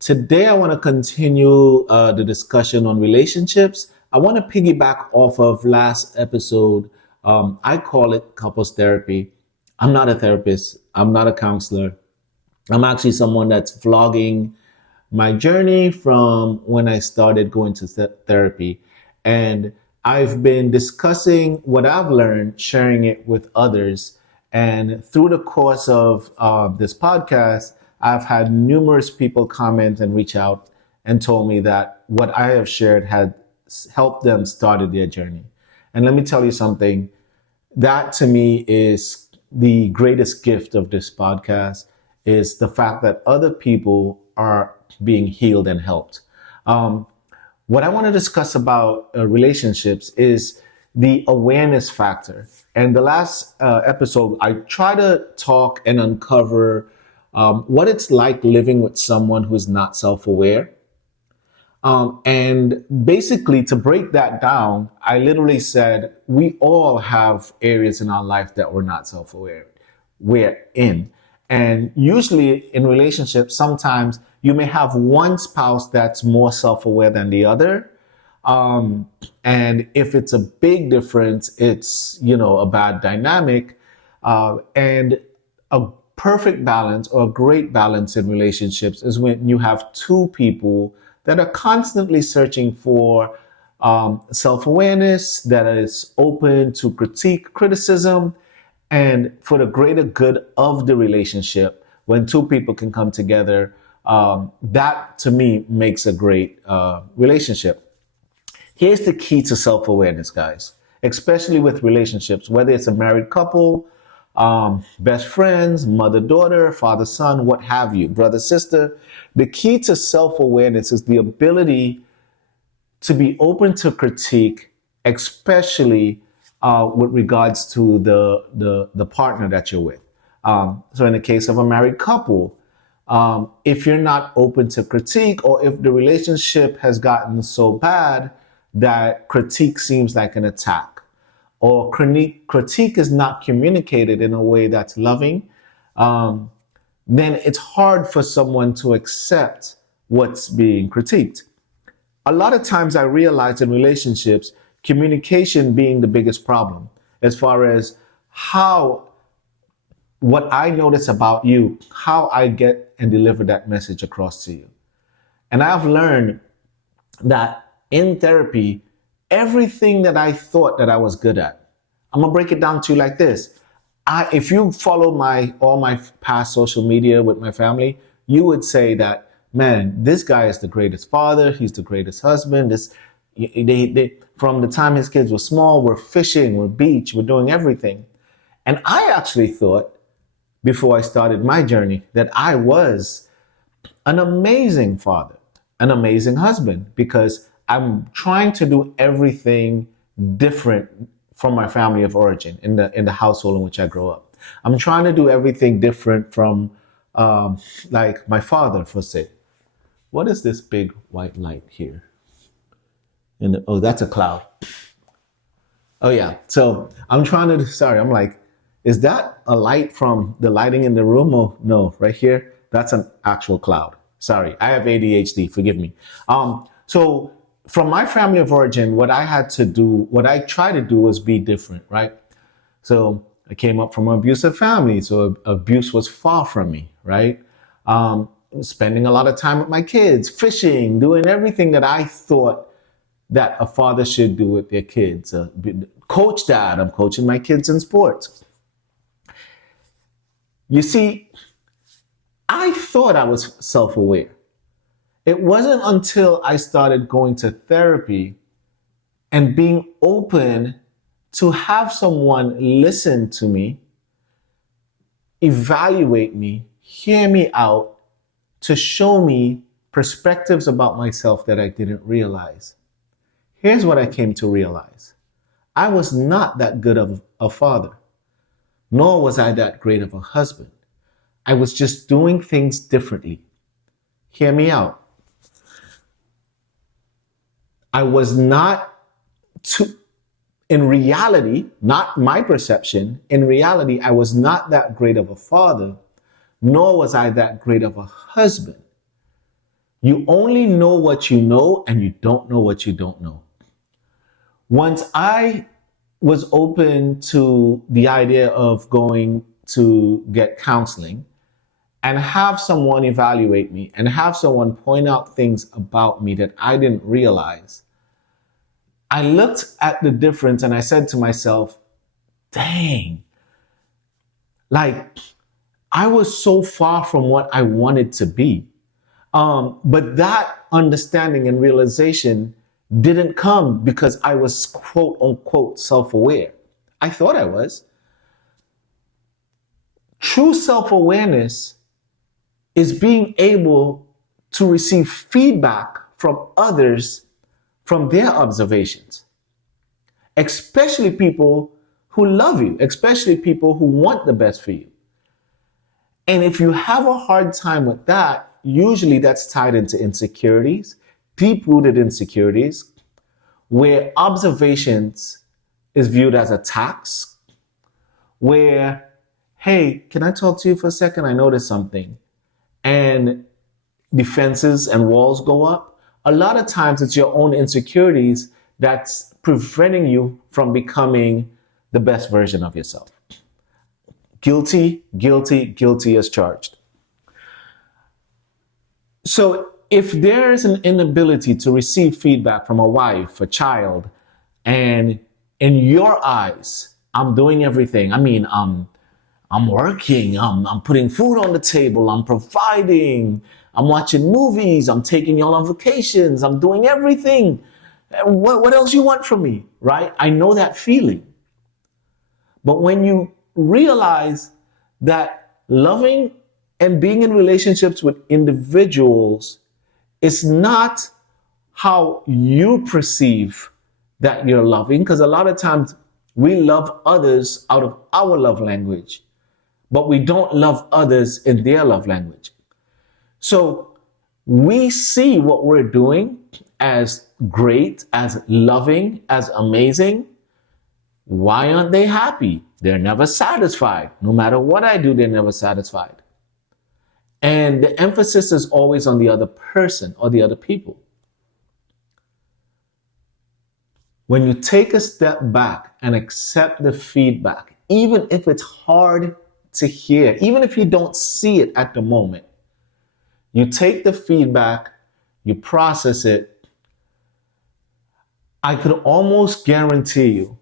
Today, I want to continue the discussion on relationships. I want to piggyback off of last episode. I call it couples therapy. I'm not a therapist, I'm not a counselor. I'm actually someone that's vlogging my journey from when I started going to therapy. And I've been discussing what I've learned, sharing it with others. And through the course of this podcast, I've had numerous people comment and reach out and told me that what I have shared had helped them started their journey. And let me tell you something, that to me is the greatest gift of this podcast, is the fact that other people are being healed and helped. What I want to discuss about relationships is the awareness factor. And the last episode, I try to talk and uncover what it's like living with someone who's not self-aware. And basically, to break that down, I literally said we all have areas in our life that we're not self-aware. We're in. And usually in relationships, sometimes you may have one spouse that's more self-aware than the other. And if it's a big difference, it's, a bad dynamic. And a perfect balance or a great balance in relationships is when you have two people that are constantly searching for self-awareness, that is open to critique, criticism, and for the greater good of the relationship. When two people can come together, that to me makes a great relationship. Here's the key to self-awareness, guys, especially with relationships, whether it's a married couple, best friends, mother-daughter, father-son, what have you, brother-sister. The key to self-awareness is the ability to be open to critique, especially with regards to the partner that you're with. So in the case of a married couple, if you're not open to critique, or if the relationship has gotten so bad that critique seems like an attack, or critique is not communicated in a way that's loving, then it's hard for someone to accept what's being critiqued. A lot of times I realize in relationships, communication being the biggest problem, as far as what I notice about you, how I get and deliver that message across to you. And I've learned that in therapy, everything that I thought that I was good at, I'm gonna break it down to you like this. If you follow all my past social media with my family, you would say that, man, this guy is the greatest father, he's the greatest husband. From the time his kids were small, we're fishing, we're beach, we're doing everything. And I actually thought, before I started my journey, that I was an amazing father, an amazing husband, because I'm trying to do everything different from my family of origin, in the household in which I grew up. I'm trying to do everything different from like my father, for say. What is this big white light here? Oh, that's a cloud. Oh yeah. So I'm I'm like, is that a light from the lighting in the room? Oh no, right here, that's an actual cloud. Sorry, I have ADHD, forgive me. So from my family of origin, what I try to do was be different, right? So I came up from an abusive family, so abuse was far from me, right? Spending a lot of time with my kids, fishing, doing everything that I thought that a father should do with their kids. Coach dad, I'm coaching my kids in sports. You see, I thought I was self-aware. It wasn't until I started going to therapy and being open to have someone listen to me, evaluate me, hear me out, to show me perspectives about myself that I didn't realize. Here's what I came to realize. I was not that good of a father, nor was I that great of a husband. I was just doing things differently. Hear me out. I was not in reality, not my perception, in reality, I was not that great of a father, nor was I that great of a husband. You only know what you know, and you don't know what you don't know. Once I was open to the idea of going to get counseling and have someone evaluate me and have someone point out things about me that I didn't realize, I looked at the difference and I said to myself, dang, like I was so far from what I wanted to be. But that understanding and realization didn't come because I was quote unquote self-aware. I thought I was. True self-awareness is being able to receive feedback from others from their observations, especially people who love you, especially people who want the best for you. And if you have a hard time with that, usually that's tied into insecurities, deep-rooted insecurities, where observations is viewed as attacks, where, hey, can I talk to you for a second? I noticed something. And defenses and walls go up. A lot of times it's your own insecurities that's preventing you from becoming the best version of yourself. Guilty, guilty, guilty as charged. So if there is an inability to receive feedback from a wife, a child, and in your eyes, I'm doing everything. I mean, I'm working, I'm putting food on the table, I'm providing, I'm watching movies, I'm taking y'all on vacations, I'm doing everything. What else you want from me, right? I know that feeling. But when you realize that loving and being in relationships with individuals is not how you perceive that you're loving, because a lot of times we love others out of our love language, but we don't love others in their love language. So we see what we're doing as great, as loving, as amazing. Why aren't they happy? They're never satisfied. No matter what I do, they're never satisfied. And the emphasis is always on the other person or the other people. When you take a step back and accept the feedback, even if it's hard to hear, even if you don't see it at the moment, you take the feedback, you process it. I could almost guarantee you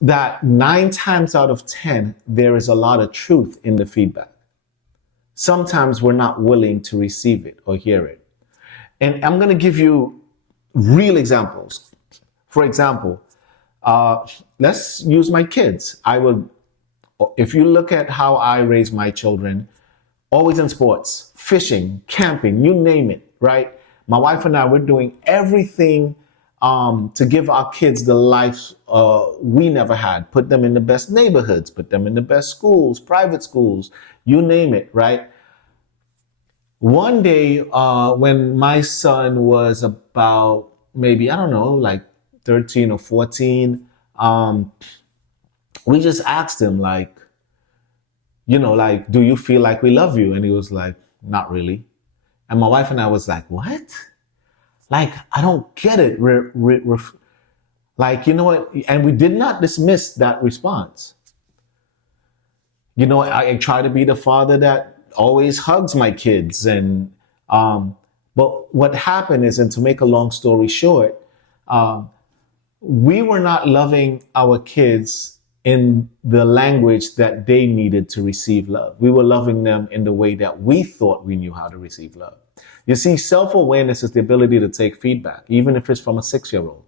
that 9 times out of 10, there is a lot of truth in the feedback. Sometimes we're not willing to receive it or hear it. And I'm going to give you real examples. For example, let's use my kids. If you look at how I raise my children, always in sports, fishing, camping, you name it, right? My wife and I, we're doing everything to give our kids the life we never had. Put them in the best neighborhoods, put them in the best schools, private schools, you name it, right? One day, when my son was about maybe, I don't know, like 13 or 14, we just asked him, like, do you feel like we love you? And he was like, not really. And my wife and I was like, what? Like, I don't get it. Like, you know what? And we did not dismiss that response. I try to be the father that always hugs my kids. But what happened is, and to make a long story short, we were not loving our kids in the language that they needed to receive love. We were loving them in the way that we thought we knew how to receive love. You see, self-awareness is the ability to take feedback, even if it's from a 6-year-old.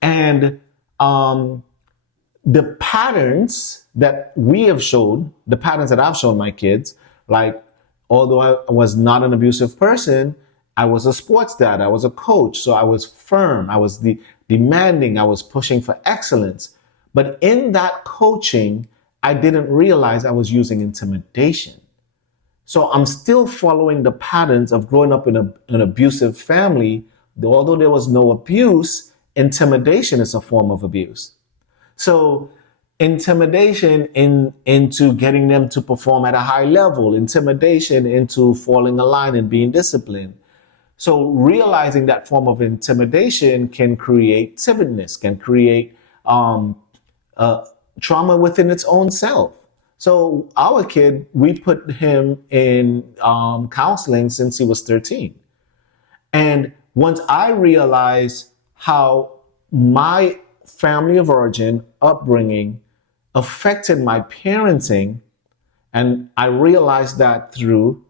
And the patterns that we have shown, the patterns that I've shown my kids, like, although I was not an abusive person, I was a sports dad, I was a coach, so I was firm, I was demanding, I was pushing for excellence. But in that coaching, I didn't realize I was using intimidation. So I'm still following the patterns of growing up in an abusive family. Although there was no abuse, intimidation is a form of abuse. So intimidation into getting them to perform at a high level, intimidation into falling in line and being disciplined, So realizing that form of intimidation can create timidness, can create um, trauma within its own self. So our kid, we put him in counseling since he was 13. And once I realized how my family of origin, upbringing, affected my parenting, and I realized that through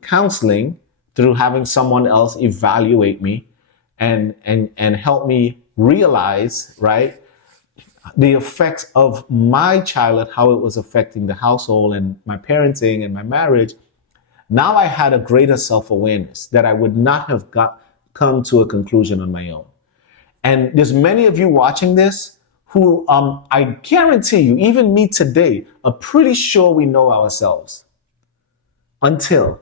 counseling, through having someone else evaluate me and help me realize, right, the effects of my childhood, how it was affecting the household and my parenting and my marriage. Now I had a greater self-awareness that I would not have come to a conclusion on my own. And there's many of you watching this who I guarantee you, even me today, are pretty sure we know ourselves until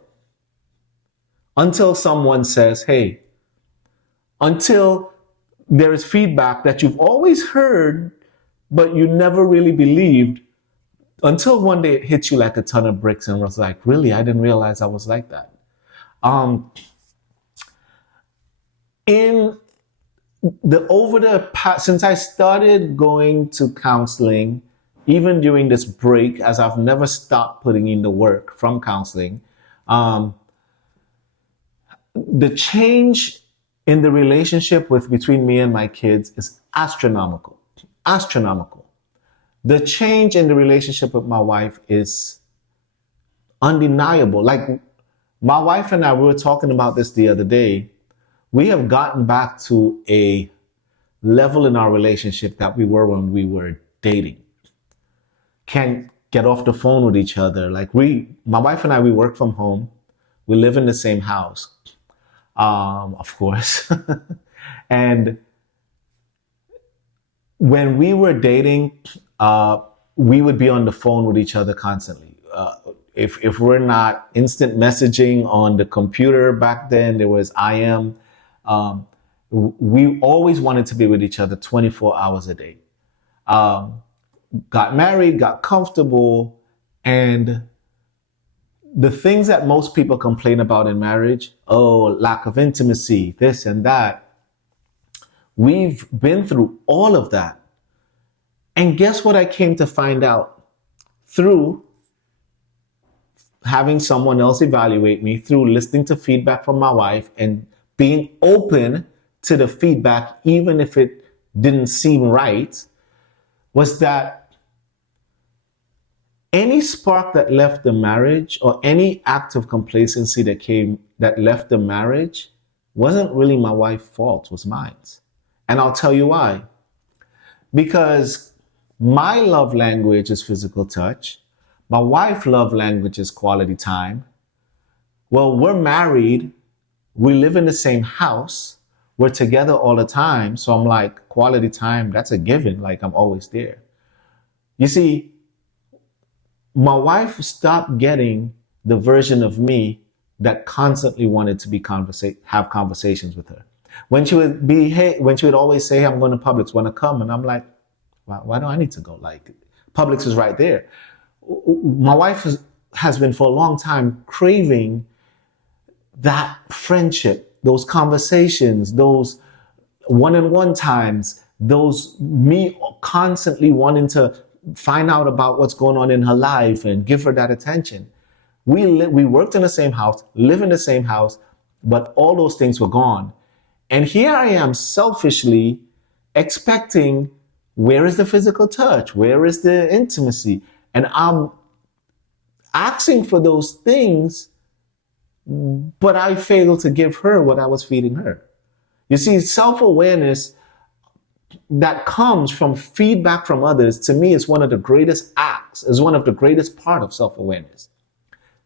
someone says, hey, until there is feedback that you've always heard, but you never really believed, until one day it hits you like a ton of bricks and was like, really, I didn't realize I was like that. Since I started going to counseling, even during this break, as I've never stopped putting in the work from counseling, the change in the relationship between me and my kids is astronomical. Astronomical. The change in the relationship with my wife is undeniable. Like, my wife and I, we were talking about this the other day. We have gotten back to a level in our relationship that we were when we were dating. Can't get off the phone with each other. Like, my wife and I, we work from home. We live in the same house, of course. And when we were dating, we would be on the phone with each other constantly. If we're not instant messaging on the computer back then, there was IM. We always wanted to be with each other 24 hours a day. Got married, got comfortable, and the things that most people complain about in marriage, oh, lack of intimacy, this and that. We've been through all of that. And guess what I came to find out through having someone else evaluate me, through listening to feedback from my wife and being open to the feedback, even if it didn't seem right, was that any spark that left the marriage or any act of complacency that left the marriage wasn't really my wife's fault, it was mine. And I'll tell you why. Because my love language is physical touch. My wife's love language is quality time. Well, we're married. We live in the same house. We're together all the time. So I'm like, quality time, that's a given. Like, I'm always there. You see, my wife stopped getting the version of me that constantly wanted to have conversations with her. When she would always say, I'm going to Publix, want to come? And I'm like, why do I need to go? Like, Publix is right there. My wife has been for a long time craving that friendship, those conversations, those one-on-one times, those me constantly wanting to find out about what's going on in her life and give her that attention. We worked in the same house, live in the same house, but all those things were gone. And here I am selfishly expecting, where is the physical touch? Where is the intimacy? And I'm asking for those things, but I failed to give her what I was feeding her. You see, self-awareness that comes from feedback from others, to me, is one of the greatest acts, is one of the greatest part of self-awareness.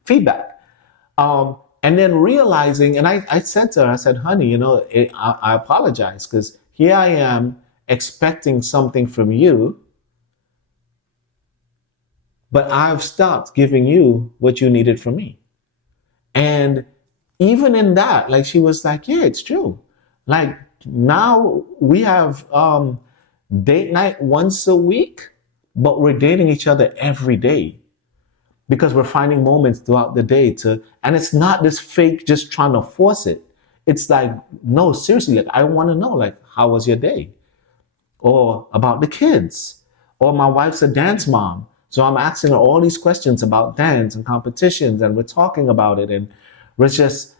Feedback. And then realizing, and I said to her, I said, honey, I apologize, because here I am expecting something from you, but I've stopped giving you what you needed from me. And even in that, like, she was like, yeah, it's true. Like, now we have date night once a week, but we're dating each other every day because we're finding moments throughout the day and it's not this fake just trying to force it. It's like, no, seriously, like, I want to know, like, how was your day? Or about the kids. Or my wife's a dance mom. So I'm asking her all these questions about dance and competitions, and we're talking about it, and we're just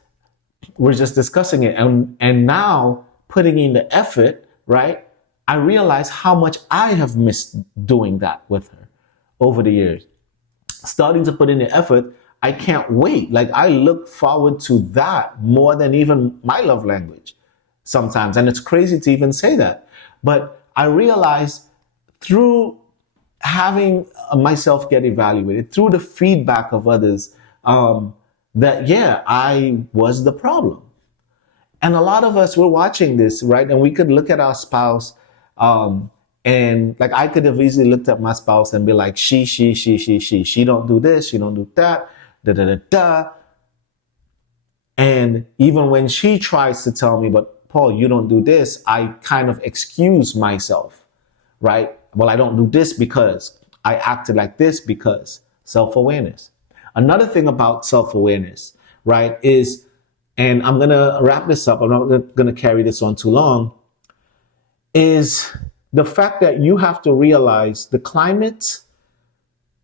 discussing it. And now putting in the effort, right? I realize how much I have missed doing that with her over the years. Starting to put in the effort, I can't wait. Like, I look forward to that more than even my love language sometimes. And it's crazy to even say that. But I realize through having myself get evaluated, through the feedback of others, that, yeah, I was the problem. And a lot of us, we're watching this, right? And we could look at our spouse, and like, I could have easily looked at my spouse and be like, she don't do this, she don't do that, da da da da. And even when she tries to tell me, but Paul, you don't do this, I kind of excuse myself, right? Well, I don't do this because I acted like this, because self-awareness. Another thing about self-awareness, right, is, and I'm going to wrap this up, I'm not going to carry this on too long, is the fact that you have to realize the climate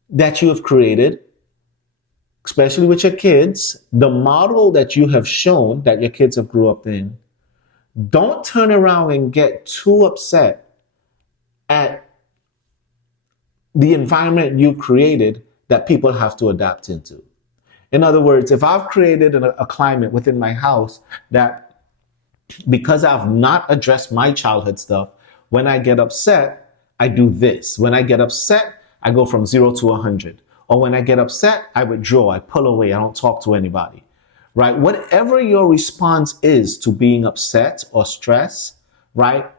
that you have created, especially with your kids, the model that you have shown that your kids have grew up in. Don't turn around and get too upset at the environment you created that people have to adapt into. In other words, if I've created a climate within my house that, because I've not addressed my childhood stuff, when I get upset, I do this. When I get upset, I go from 0 to 100. Or when I get upset, I withdraw, I pull away, I don't talk to anybody, right? Whatever your response is to being upset or stressed, right?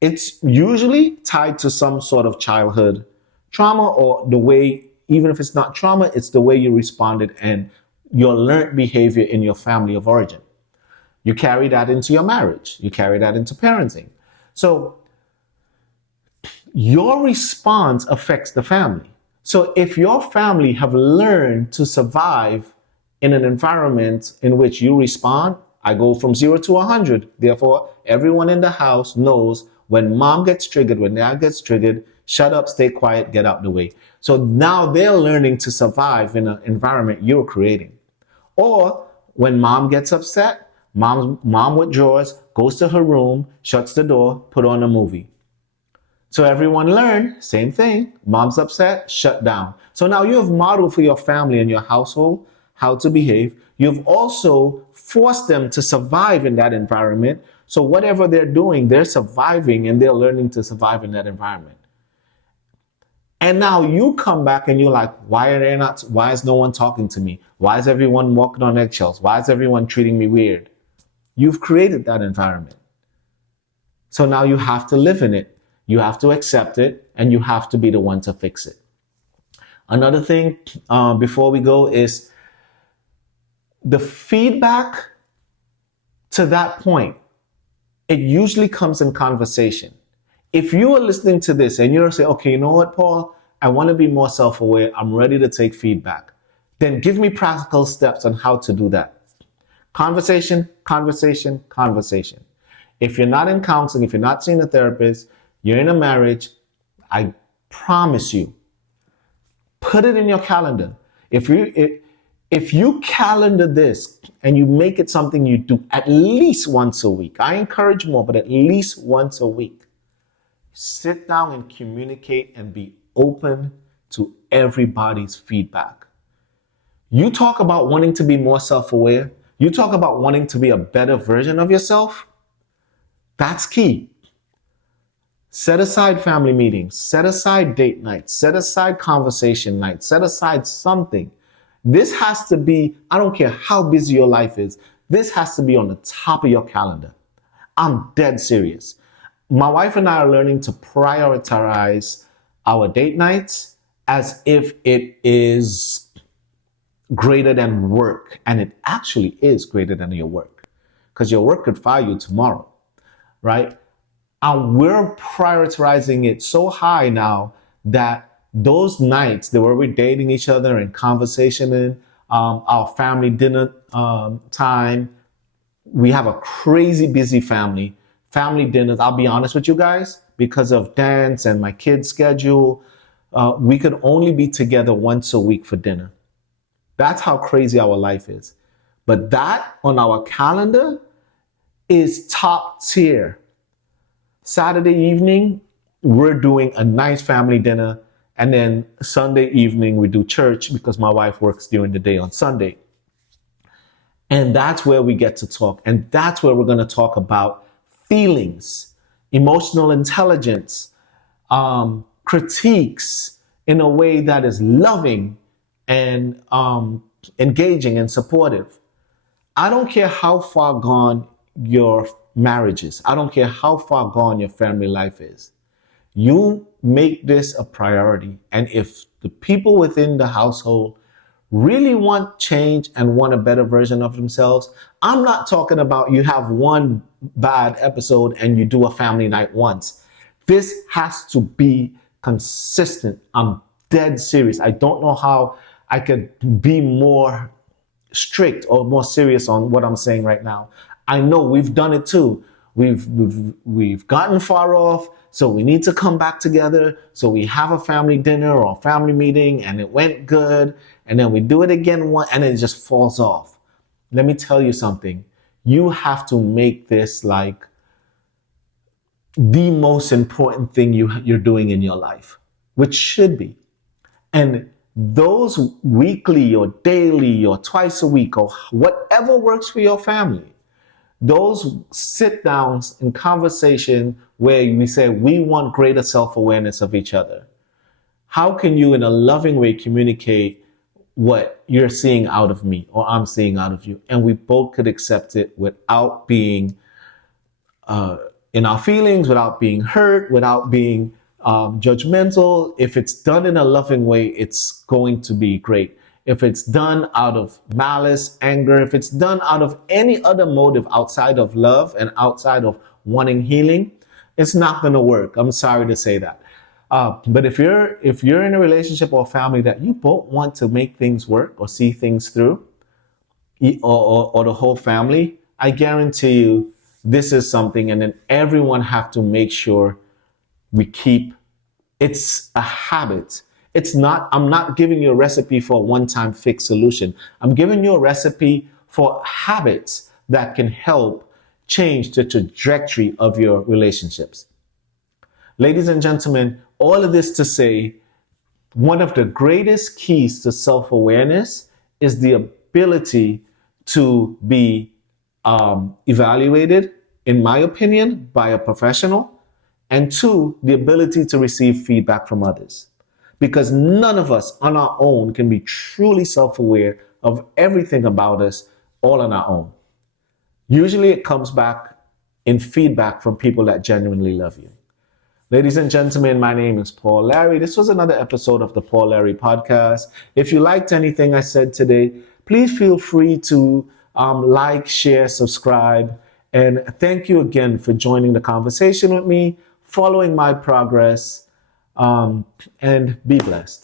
It's usually tied to some sort of childhood trauma, or the way, even if it's not trauma, it's the way you responded and your learned behavior in your family of origin. You carry that into your marriage. You carry that into parenting. So your response affects the family. So if your family have learned to survive in an environment in which you respond, I go from 0 to 100. Therefore, everyone in the house knows when mom gets triggered, when dad gets triggered, shut up, stay quiet, get out the way. So now they're learning to survive in an environment you're creating. Or when mom gets upset, mom withdraws, goes to her room, shuts the door, put on a movie. So everyone learned, same thing. Mom's upset, shut down. So now you have modeled for your family and your household how to behave. You've also forced them to survive in that environment. So whatever they're doing, they're surviving and they're learning to survive in that environment. And now you come back and you're like, why is no one talking to me? Why is everyone walking on eggshells? Why is everyone treating me weird? You've created that environment. So now you have to live in it. You have to accept it, and you have to be the one to fix it. Another thing before we go is the feedback to that point. It usually comes in conversation. If you are listening to this and you're saying, okay, you know what, Paul, I want to be more self-aware, I'm ready to take feedback, then give me practical steps on how to do that. Conversation, conversation, conversation. If you're not in counseling, if you're not seeing a therapist, you're in a marriage, I promise you, put it in your calendar. If you calendar this and you make it something you do at least once a week, I encourage more, but at least once a week, sit down and communicate and be open to everybody's feedback. You talk about wanting to be more self-aware. You talk about wanting to be a better version of yourself. That's key. Set aside family meetings, set aside date nights, set aside conversation nights, set aside something. This has to be, I don't care how busy your life is, this has to be on the top of your calendar. I'm dead serious. My wife and I are learning to prioritize our date nights as if it is greater than work. And it actually is greater than your work, because your work could fire you tomorrow, right? And we're prioritizing it so high now that those nights that where we're dating each other and conversation in our family dinner time, We have a crazy busy family dinners. I'll be honest with you guys, because of dance and my kids' schedule, we could only be together once a week for dinner. That's how crazy our life is. But that on our calendar is top tier. Saturday evening, we're doing a nice family dinner. And then Sunday evening, we do church because my wife works during the day on Sunday. And that's where we get to talk. And that's where we're going to talk about feelings, emotional intelligence, critiques in a way that is loving and engaging and supportive. I don't care how far gone your marriage is. I don't care how far gone your family life is. You make this a priority. And if the people within the household really want change and want a better version of themselves, I'm not talking about you have one bad episode and you do a family night once. This has to be consistent. I'm dead serious. I don't know how I could be more strict or more serious on what I'm saying right now. I know we've done it too. We've gotten far off, so we need to come back together. So we have a family dinner or a family meeting and it went good, and then we do it again one and it just falls off. Let me tell you something. You have to make this like the most important thing you're doing in your life, which should be. And those weekly or daily or twice a week or whatever works for your family, those sit downs and conversation where we say we want greater self-awareness of each other. How can you in a loving way communicate what you're seeing out of me or I'm seeing out of you? And we both could accept it without being in our feelings, without being hurt, without being judgmental. If it's done in a loving way, it's going to be great. If it's done out of malice, anger, if it's done out of any other motive outside of love and outside of wanting healing, it's not going to work. I'm sorry to say that. But if you're in a relationship or family that you both want to make things work or see things through, or the whole family, I guarantee you this is something. And then everyone have to make sure we keep. It's a habit. I'm not giving you a recipe for a one-time fix solution. I'm giving you a recipe for habits that can help change the trajectory of your relationships. Ladies and gentlemen, all of this to say, one of the greatest keys to self-awareness is the ability to be evaluated, in my opinion, by a professional, and two, the ability to receive feedback from others. Because none of us on our own can be truly self-aware of everything about us all on our own. Usually it comes back in feedback from people that genuinely love you. Ladies and gentlemen, my name is Paul Larry. This was another episode of the Paul Larry Podcast. If you liked anything I said today, please feel free to like, share, subscribe. And thank you again for joining the conversation with me, following my progress, and be blessed.